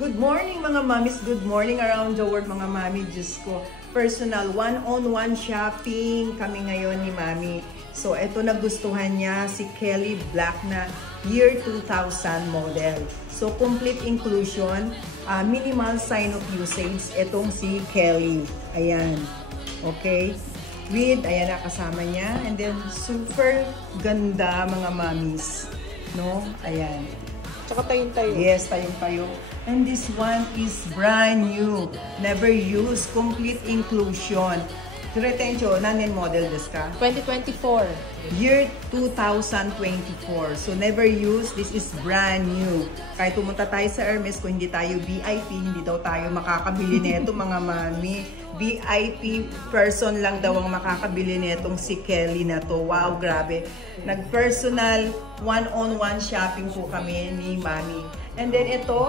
Good morning mga mamis, good morning around the world mga mami. Diyos ko, personal one-on-one shopping kami ngayon ni mami. So eto nagustuhan niya si Kelly Black na year 2000 model. So complete inclusion, minimal sign of usage, etong si Kelly. Ayan, okay. With, ayan na kasama niya. And then super ganda mga mamis. No? Ayan. Tsaka tayong-tayo. Yes, tayong-tayo. And this one is brand new. Never used. Complete inclusion. Retention, nanin model desu ka? 2024. Year 2024. So, never used. This is brand new. Kahit pumunta tayo sa Hermes, kung hindi tayo VIP, hindi daw tayo makakabili nito mga mami. VIP person lang daw ang makakabili nitong si Kelly na to. Wow, grabe. Nag-personal one-on-one shopping po kami ni mami. And then ito,